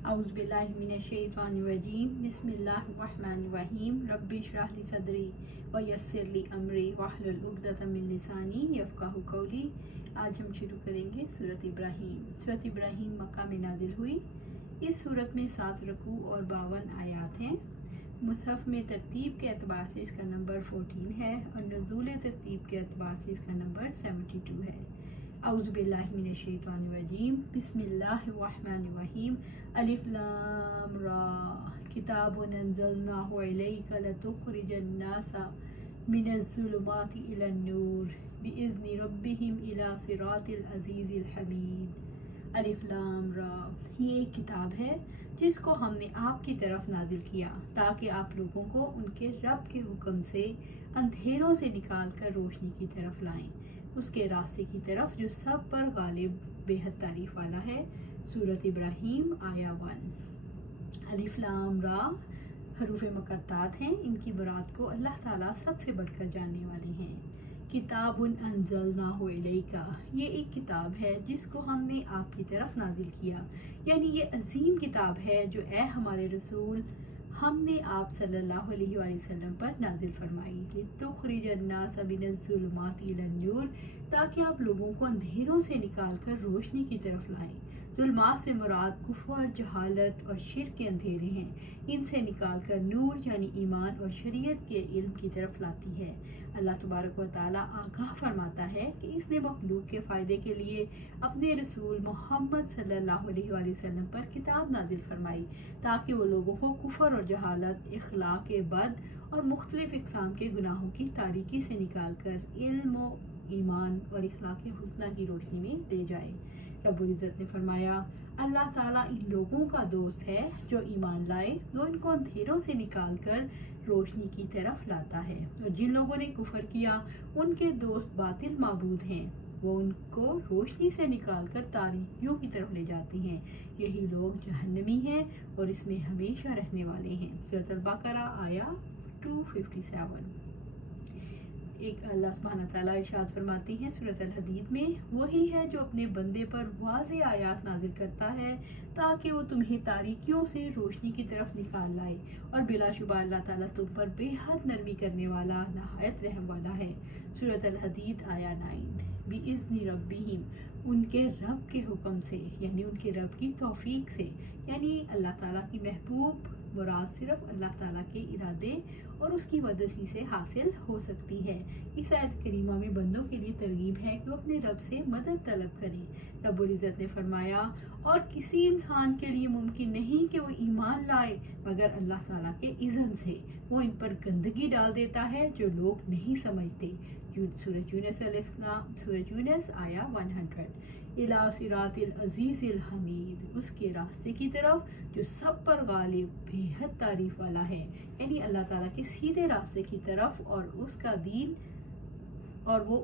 औज़ुबिल्लाहिमिनश्शैतानिर्रजीम बिस्मिल्लाहिर्रहमानिर्रहीम रब्बि इश्रह ली सदरी व यस्सिर ली अमरी वहलुल उक़दतम मिन लिसानी यफ़क़हू क़ौली। आज हम शुरू करेंगे सूरत इब्राहीम। सूरत इब्राहीम मक्का में नाजिल हुई। इस सूरत में 7 रुकू और 52 आयात हैं। मुसहफ़ में तरतीब के अतबार से इसका नंबर 14 है और नज़ूल तरतीब के अतबार से इसका नंबर 72 है। औज़ुबिल्लाहिमिनश्शैतानिर्रजीम बिस्मिल्लाहिर्रहमानिर्रहीम अलिफ लाम रा किताबुन अंज़लनाहु इलैका लितुख़रिजन्नासा मिनज़्ज़ुलुमाति इलन-नूर बिइज़्नि रब्बिहिम इला सिरातिल अज़ीज़िल हमीद। अलिफ लाम रा, ये एक किताब है जिसको हमने आपकी तरफ नाजिल किया ताकि आप लोगों को उनके रब के हुक्म से अंधेरों से निकाल कर रोशनी की तरफ लाएं, उसके रास्ते की तरफ जो सब पर गालिब बेहद तारीफ वाला है। सूरत इब्राहीम आया 1। अलिफ लाम रा हरूफ मुक़त्तात हैं। इनकी मुराद को अल्लाह ताला सबसे बढ़कर जानने वाली हैं। किताबुन अंज़लनाहु इलैका, ये एक किताब है जिसको हमने आपकी तरफ नाजिल किया, यानी ये अजीम किताब है जो ए हमारे रसूल हमने आप सल्लल्लाहु अलैहि वसल्लम पर नाजिल फरमाई। लितुख़रिजन्नासा मिनज़्ज़ुलुमाति इलन-नूर, ताकि आप लोगों को अंधेरों से निकाल कर रोशनी की तरफ लाएं। ज़ुल्मात से मुराद कुफ़र, जहालत और शिर्क के अंधेरे हैं। इनसे निकाल कर नूर यानी ईमान और शरीयत के इल्म की तरफ लाती है। अल्लाह तबारक व तआला आगाह फरमाता है कि इसने मखलूक के फ़ायदे के लिए अपने रसूल मोहम्मद सल्लल्लाहु अलैहि वसल्लम पर किताब नाजिल फरमाई ताकि वो लोगों को कुफ़र और जहालत, इख़लाक़ बद और मुख्तलिफ़ इक़साम के गुनाहों की तारीकी से निकाल कर इल्म, ईमान और इख़लाक़ हुस्ना की रोशनी में ले जाए। रब्बुल इज़्ज़त ने फरमाया, अल्लाह ताला इन लोगों का दोस्त है जो ईमान लाए, जो इनको अंधेरों से निकाल कर रोशनी की तरफ लाता है, और जिन लोगों ने कुफर किया उनके दोस्त बातिल माबूद हैं, वो उनको रोशनी से निकाल कर तारीकियों की तरफ ले जाती हैं। यही लोग जहन्नमी हैं और इसमें हमेशा रहने वाले हैं। सूरत अल-बक़रा आया 257। एक अल्लाह सुब्हानहू व तआला इरशाद फरमाती हैं सूरत अल-हदीद में, वही है जो अपने बंदे पर वाज़ेह आयात नाजिल करता है ताकि वो तुम्हें तारीकियों से रोशनी की तरफ निकाल लाए, और बिलाशुबा अल्लाह ताला तुम पर बेहद नरमी करने वाला नहायत रहम वाला है। सूरत अल-हदीद आया 9। बिइज़्नि रब्बिहिम, उनके रब के हुक्म से, यानी उनके रब की तौफीक से, यानी अल्लाह ताला की महबूब मुराद सिर्फ अल्लाह ताला के इरादे और उसकी मदद ही से हासिल हो सकती है। इस आयत करीमा में बंदों के लिए तरगीब है कि वो अपने रब से मदद तलब करें। रब्बुल इज़्ज़त ने फरमाया, और किसी इंसान के लिए मुमकिन नहीं कि वो ईमान लाए मगर अल्लाह ताला के इज़्न से। वो इन पर गंदगी डाल देता है जो लोग नहीं समझते। सूरह यूनुस आया 100। इला सिरातिल अज़ीज़िल हमीद, उसके रास्ते की तरफ जो सब पर गालिब बेहद तारीफ वाला है, यानी अल्लाह ताला के सीधे रास्ते की तरफ, और वो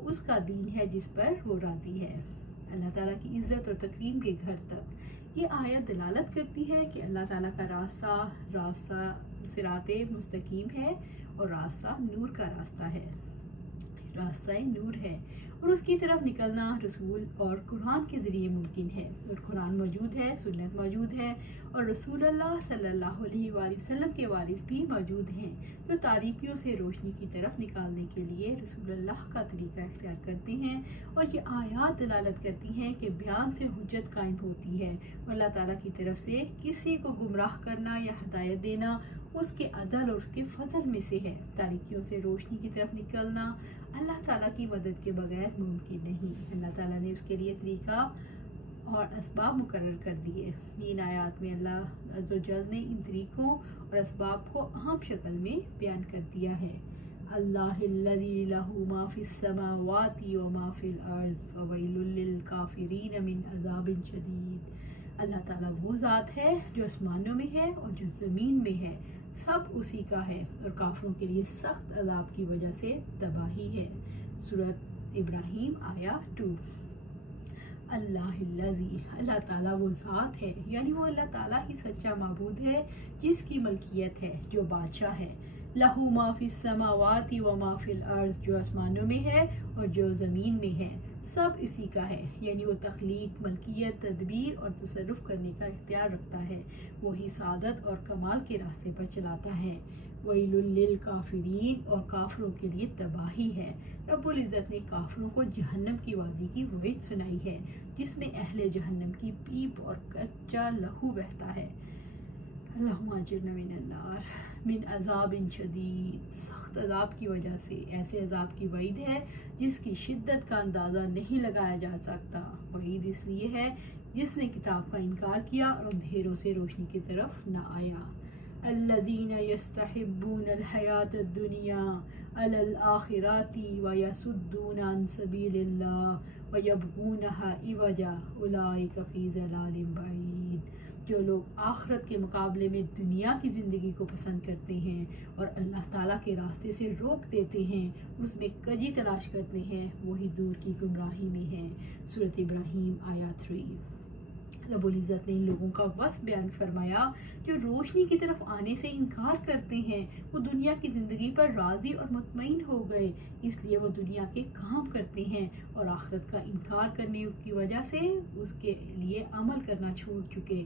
उसका दीन है जिस पर वो राज़ी है, अल्लाह ताला की इज़्ज़त और तकरीम के घर तक। ये आयत दलालत करती है कि अल्लाह ताला का रास्ता सिराते मुस्तकीम है और रास्ता नूर का रास्ता है, रास्ता नूर है, और उसकी तरफ निकलना रसूल और कुरान के ज़रिए मुमकिन है। और कुरान मौजूद है, सुन्नत मौजूद है, और रसूलुल्लाह सल्लल्लाहु अलैहि वसल्लम के वारिस भी मौजूद हैं जो तारीकियों से रोशनी की तरफ निकालने के लिए रसूलुल्लाह का तरीका इख्तियार करते हैं। और ये आयात दलालत करती हैं कि बयान से हुज्जत कायम होती है, और अल्लाह ताला की तरफ से किसी को गुमराह करना या हदायत देना उसके अदल और उसके फजल में से है। तारीकियों से रोशनी की तरफ निकलना अल्लाह ताला की मदद के बगैर मुमकिन नहीं। अल्लाह ताला ने उसके लिए तरीका और असबाब मुकर्रर कर दिए। इन आयात में अल्लाह अज़्ज़ व जल ने इन तरीक़ों और असबाब को अहम शक्ल में बयान कर दिया है। अल्लाहुल्लज़ी लहू मा फ़िस समावाति व मा फ़िल अर्ज़ व वैलुल लिल काफ़िरीन मिन अज़ाबिन शदीद। अल्लाह ताला वो ज़ात है जो आसमानों में है और जो ज़मीन में है, सब उसी का है, और काफिरों के लिए सख्त अज़ाब की वजह से तबाही है। सूरत इब्राहीम आया 2। अल्लाहुल्लज़ी, अल्लाह ताला वो ज़ात है, यानी वो अल्लाह ताला ही सच्चा माबूद है जिसकी मलकियत है, जो बादशाह है। लहू मा फ़िस समावाति व मा फ़िल अर्ज़, जो आसमानों में है और जो ज़मीन में है, सब इसी का है, यानी वो तख्लीक, मलकियत, तदबीर और तसर्रुफ करने का इख्तियार रखता है। वही सादत और कमाल के रास्ते पर चलाता है। वैलुल लिल काफिरीन, और काफिरों के लिए तबाही है। रब्बुल इज़्ज़त ने काफिरों को जहन्नम की वादी की वईद सुनाई है, जिसमें अहले जहन्नम की पीप और कच्चा लहू बहता है। अल्लाहुम्मा अजिरना मिनन नार मिन अज़ाबिन शदीद, सख्त अज़ाब की वजह से, ऐसे अज़ाब की वईद है जिसकी शिद्दत का अंदाज़ा नहीं लगाया जा सकता। वईद इसलिए है जिसने किताब का इनकार किया और अंधेरों से रोशनी की तरफ न आया। अल्लज़ीना यस्तहिब्बूनल हयातद दुनिया अलल आखिराती व यसुद्दूना अन सबीलिल्लाह व यबगूनहा इवजा उलाइका फी ज़लालिम बईद। जो लोग आखिरत के मुकाबले में दुनिया की ज़िंदगी को पसंद करते हैं और अल्लाह ताला के रास्ते से रोक देते हैं, उसमें कजी तलाश करते हैं, वही दूर की गुमराही में हैं। सूरत इब्राहीम आयत 3। रब्बुल इज़्ज़त ने इन लोगों का वस बयान फरमाया जो रोशनी की तरफ आने से इनकार करते हैं। वो दुनिया की ज़िंदगी पर राज़ी और मुतमईन हो गए, इसलिए वो दुनिया के काम करते हैं और आखिरत का इनकार करने की वजह से उसके लिए अमल करना छोड़ चुके।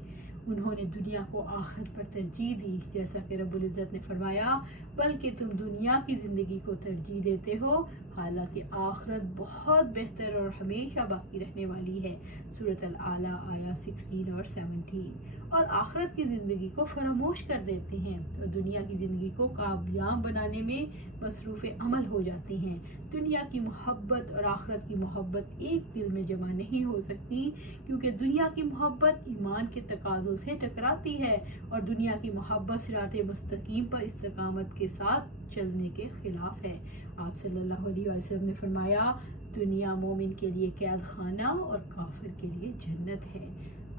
उन्होंने दुनिया को आखिरत पर तरजीह दी, जैसा कि रब्बुल इज़्ज़त ने फरमाया, बल्कि तुम दुनिया की ज़िंदगी को तरजीह देते हो, हालांकि आखिरत बहुत बेहतर और हमेशा बाकी रहने वाली है। सूरत अल-आला आया 16 और 17। और आखिरत की ज़िंदगी को फरामोश कर देते हैं और दुनिया की ज़िंदगी को कामयाब बनाने में मसरूफ़ अमल हो जाते हैं। दुनिया की मोहब्बत और आखिरत की मोहब्बत एक दिल में जमा नहीं हो सकती, क्योंकि दुनिया की मोहब्बत ईमान के तकाज़ों से टकराती है और दुनिया की मोहब्बत सिराते मुस्तकीम पर इस्तिकामत के साथ चलने के खिलाफ है। आप सल्लल्लाहु अलैहि वसल्लम ने फरमाया, दुनिया मोमिन के लिए कैद खाना और काफिर के लिए जन्नत है।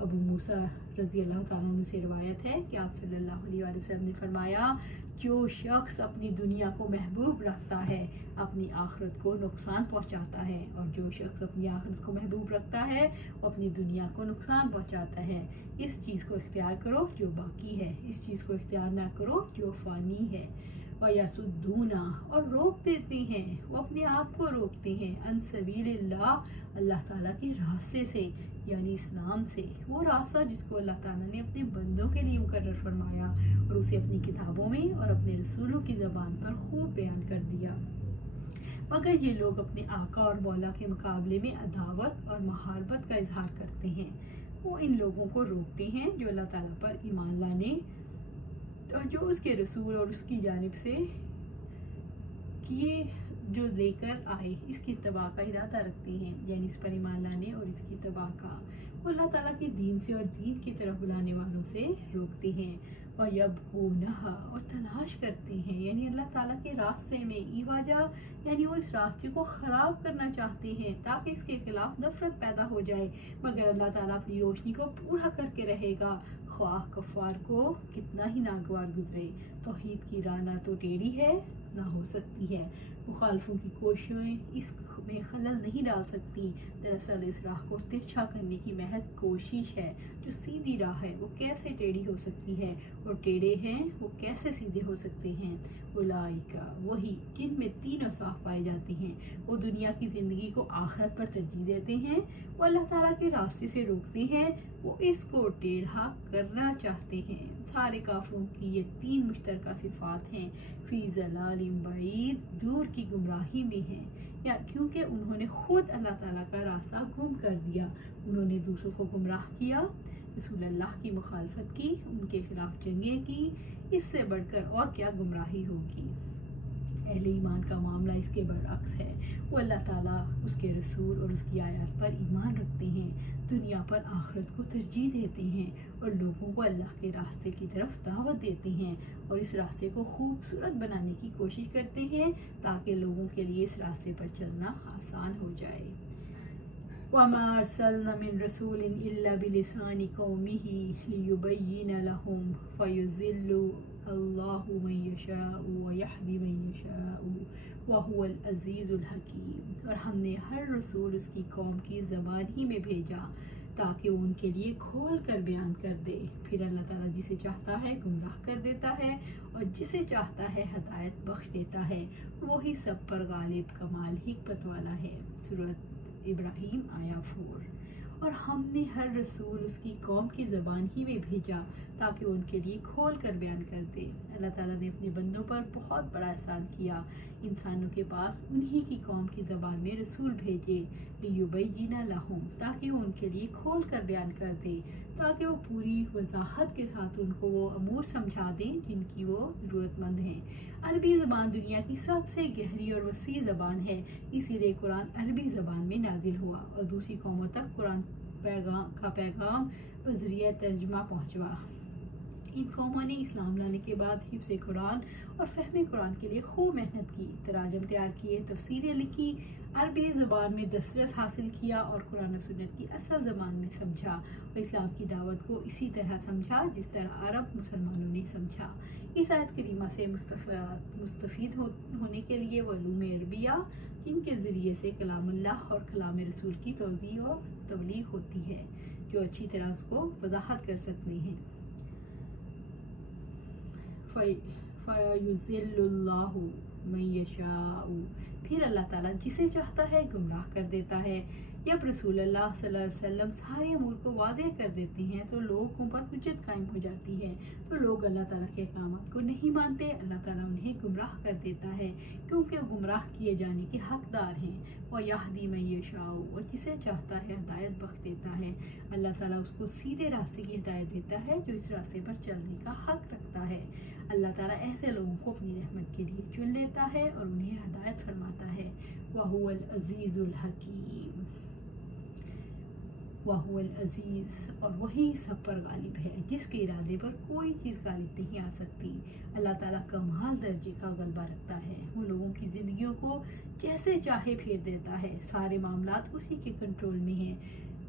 अबू मूसा रज़ी अल्लाह तआला अन्हु से रिवायत है कि आप सल्लल्लाहु अलैहि वसल्लम ने फरमाया, जो शख्स अपनी दुनिया को महबूब रखता है अपनी आखिरत को नुकसान पहुंचाता है, और जो शख्स अपनी आखिरत को महबूब रखता है वो अपनी दुनिया को नुकसान पहुंचाता है। इस चीज़ को इख्तियार करो जो बाकी है, इस चीज़ को इख्तियार ना करो जो फ़ानी है। वयसुद्दूना, और रोक देते हैं, वो अपने आप को रोकते हैं, अन सबीलिल्लाह, अल्लाह ताला के रास्ते से, यानी इस्लाम से, वो रास्ता जिसको अल्लाह ताला ने अपने बंदों के लिए मुकर्रर फरमाया और उसे अपनी किताबों में और अपने रसूलों की ज़बान पर खूब बयान कर दिया। मगर ये लोग अपने आका और मौला के मुकाबले में अदावत और महारबत का इजहार करते हैं। वो इन लोगों को रोकते हैं जो अल्लाह ताला पर ईमान लाने और जो उसके रसूल और उसकी जानिब से किए जो लेकर आए इसकी तबाह का इरादा रखते हैं, यानी इस पर ईमान लाने और इसकी तबाह का। वो अल्लाह ताला के दीन से और दीन की तरफ बुलाने वालों से रोकते हैं। और यबगूनहा, और तलाश करते हैं, यानी अल्लाह ताला के रास्ते में ईवाजा, यानी वो इस रास्ते को ख़राब करना चाहते हैं ताकि इसके खिलाफ नफरत पैदा हो जाए। मगर अल्लाह ताला अपनी रोशनी को पूरा करके रहेगा, ख्वाह कफ़ार को कितना ही नागवार गुजरे। तौहीद की राह ना तो टेढ़ी है ना हो सकती है, मुखालफों की कोशिशें इसमें खलल नहीं डाल सकती। दरअसल इस राह को तिरछा करने की महज कोशिश है। जो सीधी राह है वो कैसे टेढ़ी हो सकती है, और टेढ़े हैं वो कैसे सीधे हो सकते हैं। उलाइका, वही जिनमें तीनों साफ पाए जाते हैं, वो दुनिया की ज़िंदगी को आखिरत पर तरजीह देते हैं, वो अल्लाह ताला के रास्ते से रोकते हैं, वो इसको टेढ़ा करना चाहते हैं। सारे काफिरों की ये तीन मुश्तरका सिफात हैं। फी ज़लालिम बईद, दूर की गुमराही में हैं, या क्योंकि उन्होंने खुद अल्लाह ताला का रास्ता गुम कर दिया। उन्होंने दूसरों को गुमराह किया, रसूल अल्लाह की मुखालफत की, उनके खिलाफ जंगें की। इससे बढ़कर और क्या गुमराही होगी। अहले ईमान का मामला इसके बरअक्स है। वो अल्लाह ताला, उसके रसूल और उसकी आयत पर ईमान रखते हैं, दुनिया पर आखिरत को तरजीह देते हैं और लोगों को अल्लाह के रास्ते की तरफ दावत देते हैं और इस रास्ते को खूबसूरत बनाने की कोशिश करते हैं ताकि लोगों के लिए इस रास्ते पर चलना आसान हो जाए। वमा अरसलना मिन रसूलिन इल्ला बिलिसानि कौमिही लियुबय्यिना लहुम फयुज़िल्लु अल्लाहु मन यशाउ व यहदी मन यशाउ व हुवल अज़ीज़ुल हकीम। और हमने हर रसूल उसकी कौम की ज़बान ही में भेजा ताकि वो उनके लिए खोल कर बयान कर दे। फिर अल्लाह ताला जिसे चाहता है गुमराह कर देता है और जिसे चाहता है हदायत बख्श देता है। वही सब पर गालिब, कमाल, हिकमत वाला है। सूरत इब्राहीम आया 4। और हमने हर रसूल उसकी कौम की ज़बान ही में भेजा ताकि वो उनके लिए खोल कर बयान कर दे। अल्लाह ताला ने अपने बंदों पर बहुत बड़ा एहसान किया, इंसानों के पास उन्हीं की कौम की ज़बान में रसूल भेजे लियुबय्यिना लहुम, ताकि वो उनके लिए खोल कर बयान कर दे, ताकि वो पूरी वजाहत के साथ उनको वो अमूर समझा दें जिनकी वो ज़रूरतमंद हैं। अरबी ज़बान दुनिया की सबसे गहरी और वसी ज़बान है, इसीलिए कुरान अरबी ज़बान में नाजिल हुआ और दूसरी कौमों तक कुरान का पैगाम बज़रिया तर्जुमा पहुँचवा। इन कौमों ने इस्लाम लाने के बाद हिफ्ज़ कुरान और फ़हम कुरान के लिए खूब मेहनत की, तराजम तैयार किए, तफसीरें लिखी, अरबी ज़बान में दस्तरस हासिल किया और कुरान और सुन्नत की असल ज़बान में समझा और इस्लाम की दावत को इसी तरह समझा जिस तरह अरब मुसलमानों ने समझा। इस आयत करीमा से मुस्तफ़ीद होने के लिए वलूम अरबिया, जिनके ज़रिए से कलामुल्लाह और कलाम रसूल की तौज़ी और तबलीग होती है, जो अच्छी तरह उसको वजाहत कर सकते हैं। फ़युज़िल्लुल्लाहु मन यशाउ, फिर अल्लाह ताला जिसे चाहता है गुमराह कर देता है। जब रसूलुल्लाह सल्लल्लाहु अलैहि वसल्लम सारे अमूर को वाज़ेह कर देते हैं तो लोगों पर हुज्जत कायम हो जाती है, तो लोग अल्लाह ताला के अहकामात को नहीं मानते। अल्लाह ताला उन्हें गुमराह कर देता है क्योंकि वो गुमराह किए जाने के हकदार हैं। और यहदी मन यशाउ, और जिसे चाहता है हिदायत बख्श देता है। अल्लाह ताला उसको सीधे रास्ते की हिदायत देता है जो इस रास्ते पर चलने का हक रखता है। अल्लाह ताला ऐसे लोगों को अपनी रहमत के लिए चुन लेता है और उन्हें हिदायत फरमाता है। वहुवल अज़ीज़ुल हकीम, वहुवल अज़ीज़, और वही सब पर गालिब है, जिसके इरादे पर कोई चीज़ गालिब नहीं आ सकती। अल्लाह ताला कमाल दर्जे का गलबा रखता है, वो लोगों की ज़िंदगियों को जैसे चाहे फेर देता है। सारे मामलात उसी के कंट्रोल में हैं,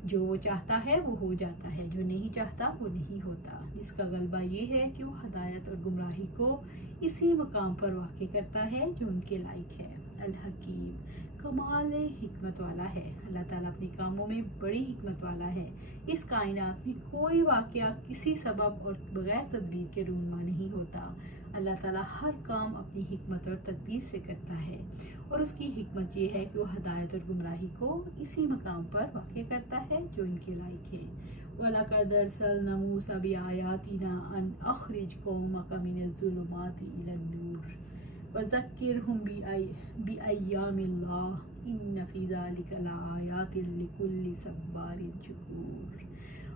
जो वो चाहता है वो हो जाता है, जो नहीं चाहता वो नहीं होता। जिसका गलबा ये है कि वो हदायत और गुमराही को इसी मकाम पर वाक़ करता है जो उनके लायक है। अल हकीम, कमाल हिकमत वाला है। अल्लाह ताला अपने कामों में बड़ी हिकमत वाला है। इस कायनात में कोई वाक़या किसी सबब और बग़ैर तदबीर के रूनुमा नहीं होता। अल्लाह ताला हर काम अपनी हिकमत और तकदीर से करता है, और उसकी हिकमत ये है कि वो हदायत और गुमराही को इसी मकाम पर वाक़ करता है जो इनके लायक है। वलक़द अरसलना मूसा बिआयातिना अन अख़रिज कौमक मिनज़्ज़ुलुमाति इलन-नूर वज़क्किरहुम बिअय्यामिल्लाह इन्न फ़ी ज़ालिका लआयातिन लिकुल्लि सब्बारिन शकूर।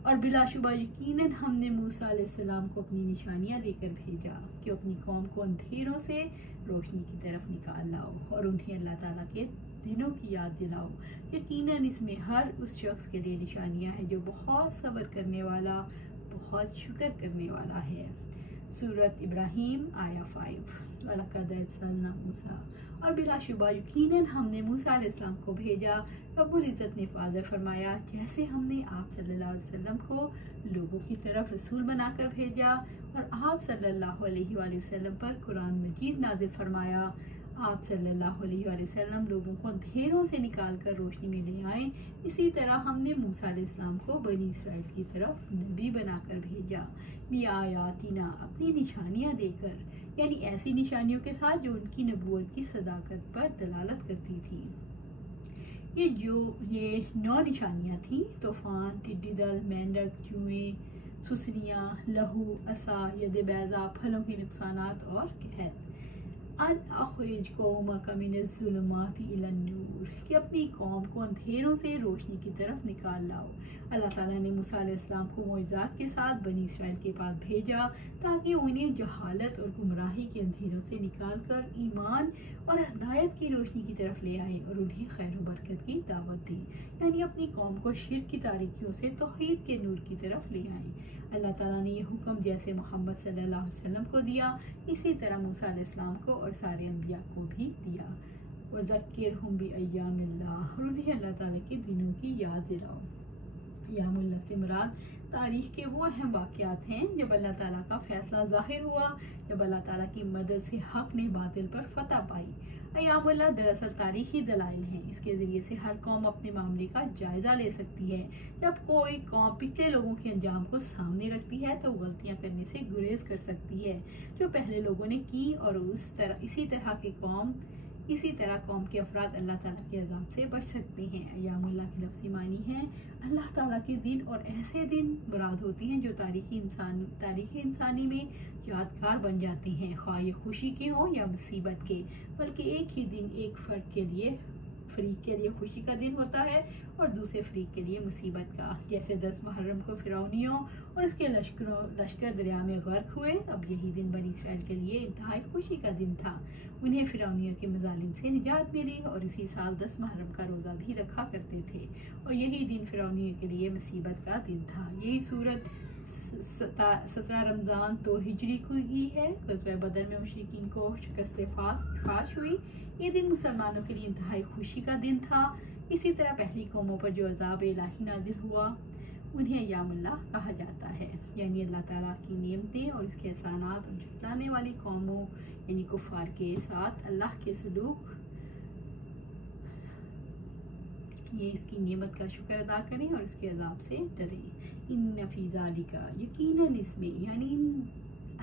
और बिलाशुबा यकीनन हमने मूसा अलैहिस्सलाम को अपनी निशानियाँ देकर भेजा कि अपनी कौम को अंधेरों से रोशनी की तरफ निकाल लाओ और उन्हें अल्लाह ताला के दिनों की याद दिलाओ। यकीनन इसमें हर उस शख्स के लिए निशानियाँ हैं जो बहुत सब्र करने वाला, बहुत शुक्र करने वाला है। सूरत इब्राहीम आया 5। वलक़द अरसलना मूसा, और बिलाशुबा यकीनन हमने मूसा अलैहिस्सलाम को भेजा। रब्बुल इज़्ज़त ने वाज़ेह फरमाया, जैसे हमने आप सल्लल्लाहु अलैहि वसल्लम को लोगों की तरफ रसूल बनाकर भेजा और आप सल्लल्लाहु अलैहि वसल्लम पर कुरान मजीद नाजिल फरमाया। आप सल्लल्लाहु अलैहि वसल्लम लोगों को अंधेरों से निकाल कर रोशनी में ले आए। इसी तरह हमने मूसा अलैहिस्सलाम को बनी इसराइल की तरफ नबी बनाकर भेजा। बिआयातिना, अपनी निशानियाँ देकर, यानी ऐसी निशानियों के साथ जो उनकी नबूवत की सदाकत पर दलालत करती थी। ये 9 निशानियाँ थीं: तूफ़ान, टिड्डी दल, मेंढक, चूहे, सुसनियाँ, लहू, असा, यद बैज़ा, फलों के नुकसानात और कहत। अन अख़रिज कौमक मिनज़्ज़ुलुमाति इलन-नूर, कि अपनी कौम को अंधेरों से रोशनी की तरफ निकाल लाओ। अल्लाह ताला ने मूसा अलैहिस्सलाम को मौज़िज़ात के साथ बनी इसराइल के पास भेजा ताकि उन्हें जहालत और गुमराही के अंधेरों से निकाल कर ईमान और हिदायत की रोशनी की तरफ ले आए और उन्हें खैर व बरकत की दावत दी, यानी अपनी कौम को शिर्क की तारीकियों से तौहीद के नूर की तरफ ले आए। अल्लाह ताला ने यह हुक्म जैसे मोहम्मद सल्लल्लाहु अलैहि वसल्लम को दिया, इसी तरह मूसा अलैहिस्सलाम को और सारे अंबिया को भी दिया। वज़क्किरहुम बिअय्यामिल्लाह, और उन्हें अल्लाह ताला के दिनों की याद दिलाओ। यामुल्लाह से मुराद तारीख़ के वो अहम वाक़यात हैं जब अल्लाह ताला का फ़ैसला ज़ाहिर हुआ, जब अल्लाह ताला की मदद से हक़ ने बातिल पर फ़तह पाई। अय्यामुल्लाह दरअसल तारीख़ी दलाइल हैं, इसके ज़रिए से हर कौम अपने मामले का जायज़ा ले सकती है। जब कोई कौम पिछले लोगों के अंजाम को सामने रखती है तो गलतियाँ करने से गुरेज कर सकती है जो पहले लोगों ने की, और इसी तरह की कौम इसी तरह कौम के अफराद अल्लाह ताला के अज़ाब से बच सकते हैं। अय्यामुल्लाह की लफ्ज़ी मानी है अल्लाह ताला के दिन और ऐसे दिन मुराद होती हैं जो तारीख़ इंसानी में यादगार बन जाते हैं, ख्वाह ये खुशी के हों या मुसीबत के। बल्कि एक ही दिन एक फ़र्क के लिए फ़रीक के लिए खुशी का दिन होता है और दूसरे फ़रीक के लिए मुसीबत का। जैसे 10 मुहर्रम को फ़िरौनियों और उसके लश्कर दरिया में गर्क हुए। अब यही दिन बनी इसराइल के लिए इंतहाई खुशी का दिन था। उन्हें फ़िरौनियों के मज़ालिम से निजात मिली और इसी साल 10 मुहर्रम का रोज़ा भी रखा करते थे और यही दिन फ़िरौनियों के लिए मुसीबत का दिन था। यही सूरत 17 रमज़ान 2 हिजरी को की है। ग़ज़वा बदर में मुशरिकीन को शिकस्त फाश हुई। ये दिन मुसलमानों के लिए इंतहाई खुशी का दिन था। इसी तरह पहली कौमों पर जो अज़ाब इलाही नाज़िल हुआ उन्हें अय्यामुल्लाह कहा जाता है, यानी अल्लाह ताला की नेमतें और इसके एहसानात और झुटलाने वाली कौमों यानी कुफ़ार के साथ अल्लाह के सलूक, ये इसकी नेमत का शुक्र अदा करें और इसके अज़ाब से डरें। इन्न फ़ी ज़ालिका यकीनन इसमें यानी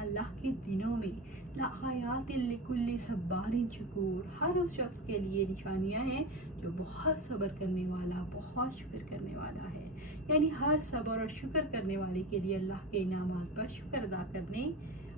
अल्लाह के दिनों में लाआयातिल लिकुल्लि सब्बारिन शकूर, हर उस शख्स के लिए निशानियां हैं जो बहुत सब्र करने वाला, बहुत शुक्र करने वाला है। यानी हर सब्र और शुक्र करने वाले के लिए अल्लाह के इनामात पर शुक्र अदा करने,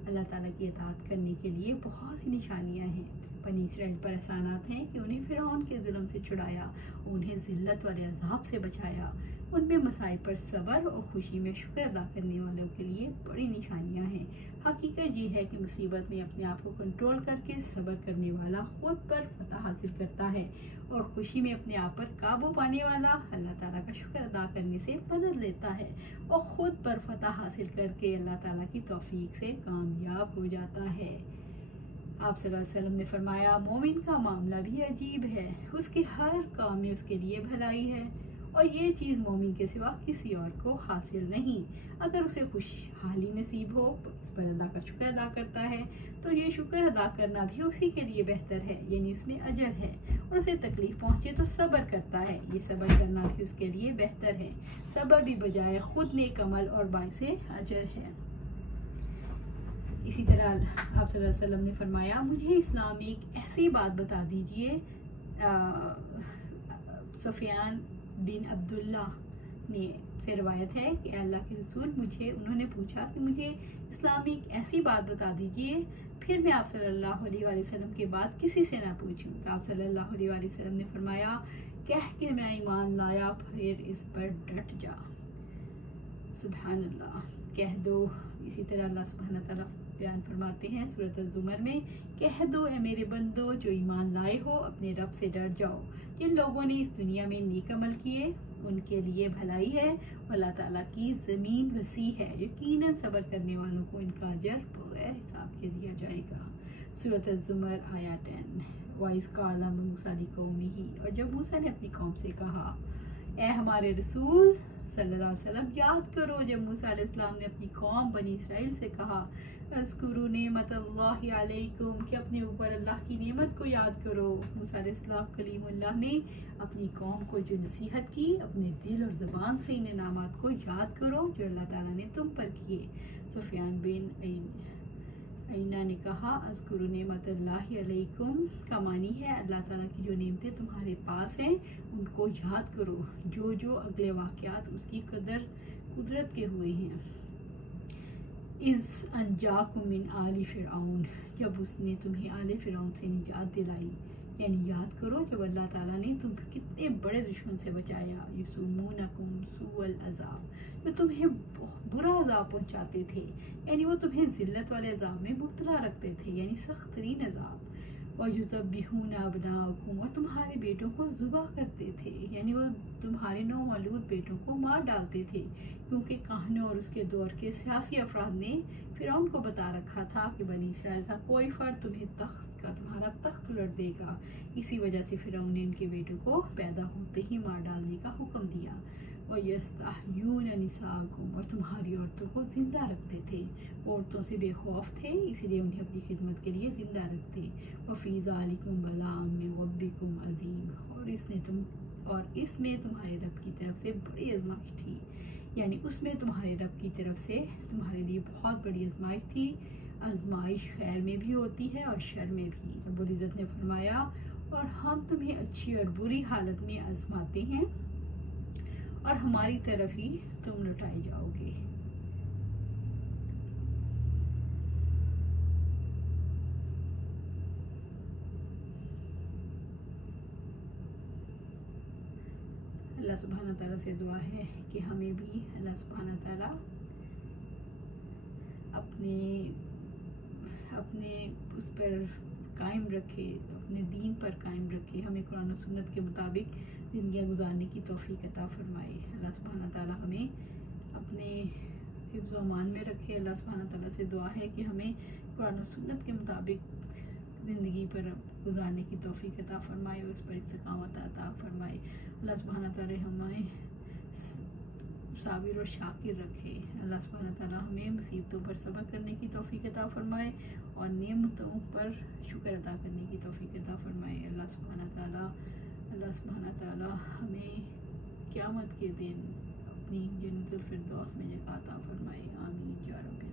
अल्लाह ताला की इताअत करने के लिए बहुत सी निशानियां हैं। बनी इसराइल पर एहसानात हैं कि उन्हें फ़िरौन के जुल्म से छुड़ाया, उन्हें ज़िल्लत वाले अज़ाब से बचाया। उनमें मसाइब पर सब्र और खुशी में शुक्र अदा करने वालों के लिए बड़ी निशानियां हैं। हकीकत ये है कि मुसीबत में अपने आप को कंट्रोल करके सब्र करने वाला खुद पर फतह हासिल करता है और खुशी में अपने आप पर काबू पाने वाला अल्लाह ताला का शुक्र अदा करने से मदद लेता है और ख़ुद पर फतह हासिल करके अल्लाह ताला की तौफीक से कामयाब हो जाता है। आप सल्लल्लाहु अलैहि वसल्लम ने फरमाया, मोमिन का मामला भी अजीब है, उसके हर काम में उसके लिए भलाई है और ये चीज़ मोमिन के सिवा किसी और को हासिल नहीं। अगर उसे खुशहाली नसीब हो, इस पर अल्लाह का शुक्र अदा करता है तो ये शुक्र अदा करना भी उसी के लिए बेहतर है, यानी उसमें अजर है। और उसे तकलीफ पहुँचे तो सब्र करता है, ये सब्र करना भी उसके लिए बेहतर है। सब्र भी बजाय खुद नेक अमल और बाइसे अजर है। इसी तरह आप सल्लल्लाहु अलैहि वसल्लम ने फरमाया, मुझे इस्लाम में एक ऐसी बात बता दीजिए। सुफियान बिन अब्दुल्ला ने से रवायत है कि अल्लाह के रसूल उन्होंने पूछा कि मुझे इस्लाम में एक ऐसी बात बता दीजिए, फिर मैं आप सल्लल्लाहु अलैहि वसल्लम के बाद किसी से ना पूछूं। तो आप सल्लल्लाहु अलैहि वसल्लम ने फरमाया, कह के मैं ईमान लाया फिर इस पर डट जा। सुभान अल्लाह, कह दो। इसी तरह अल्लाह सुब्हान तआला बयान फरमाते हैं सूरत अज़-ज़ुमर में, कह दो ए मेरे बंदो जो ईमान लाए हो, अपने रब से डर जाओ। जिन लोगों ने इस दुनिया में नेक अमल किए उनके लिए भलाई है, अल्लाह ताला की ज़मीन वसी है, यकीनन सब्र करने वालों को इनका अजर बगैर हिसाब के दिया जाएगा। सूरत अज़-ज़ुमर आया 10। वाइस काला मूसा लिकौमिही, और जब मूसा ने अपनी कौम से कहा, ए हमारे रसूल सल्लल्लाहु अलैहि वसल्लम याद करो जब मूसा अलैहिस्सलाम ने अपनी कौम बनी इसराइल से कहा, अज़्कुरू नेमतल्लाहि अलैकुम, कि अपने ऊपर अल्लाह की नेमत को याद करो। मूसा अलैहिस्सलाम कलीमुल्लाह ने अपनी कौम को जो नसीहत की, अपने दिल और ज़बान से इन इनामात को याद करो जो अल्लाह ताला ने तुम पर किए। सुफियान बिन ऐना ने कहा, अज़्कुरू नेमतल्लाहि अलैकुम का मानी है अल्लाह ताला की जो नेमतें तुम्हारे पास हैं उनको याद करो, जो जो अगले वाक़यात उसकी कुदरत के हुए हैं। इज़ अंजाकुम मिन आलि फ़िरऔन, जब उसने तुम्हें आले फ़िरऔन से निजात दिलाई, यानी याद करो जब अल्लाह ताला ने तुम कितने बड़े दुश्मन से बचाया। युसूमूनकुम सूअल अज़ाब, जो तुम्हें बुरा अज़ाब पहुँचाते थे, यानी वो तुम्हें ज़िल्लत वाले अज़ाब में मुब्तला रखते थे, यानी सख्त तरीन अज़ाब। और युज़ब्बिहूना अबनाअकुम, और तुम्हारे बेटों को ज़ुबह करते थे, यानी वो तुम्हारे नौमौलूद बेटों को मार डालते थे, क्योंकि काहनों और उसके दौर के सियासी अफराद ने फ़िरौन को बता रखा था कि बनी इसराइल का कोई फ़र्द तुम्हारा तख्त उलट देगा। इसी वजह से फ़िरौन ने उनके बेटों को पैदा होते ही मार डालने का हुक्म दिया। और यस्तहयून निसाकुम, और तुम्हारी औरतों को ज़िंदा रखते थे, औरतों से बेखौफ थे इसलिए उन्हें अपनी खिदमत के लिए ज़िंदा रखते। और फ़ी ज़ालिकुम बलाअम मिन रब्बिकुम अज़ीम, और इसमें तुम्हारे रब की तरफ से बड़ी आजमाइश थी, यानी उसमें तुम्हारे रब की तरफ से तुम्हारे लिए बहुत बड़ी आजमाइश थी। आजमाइश खैर में भी होती है और शर में भी। रब्बुल इज़्ज़त ने फरमाया, और हम तुम्हें अच्छी और बुरी हालत में आजमाते हैं और हमारी तरफ ही तुम लौटाए जाओगे। अल्लाह सुब्हाना ताला से दुआ है कि हमें भी अल्लाह सुब्हाना ताला अपने अपने उस पर कायम रखे, अपने दीन पर कायम रखे, हमें कुरान और सुन्नत के मुताबिक ज़िंदगी गुजारने की तौफीक अता फरमाए। अल्लाह सुब्हाना ताला हमें अपने हिफ्ज़ व अमान में रखे। अल्लाह सुब्हाना ताला से दुआ है कि हमें कुरान और सुन्नत के मुताबिक ज़िंदगी पर गुजारने की तौफीक अता फरमाए और उस पर इस्तिकामत अता फरमाए। अल्लाह सुब्हाना ताला हमें साबिर और शाकिर रखे। अल्लाह सुब्हाना ताला हमें मुसीबतों पर सब्र करने की तौफीक अता फरमाए और नेमतों पर शुक्र अदा करने की तौफीक अता फरमाए। अल्लाह सुब्हाना ताला हमें क़यामत के दिन अपनी जन्नतुल फिरदौस में जगह अता फरमाए। आमीन या रब्बी।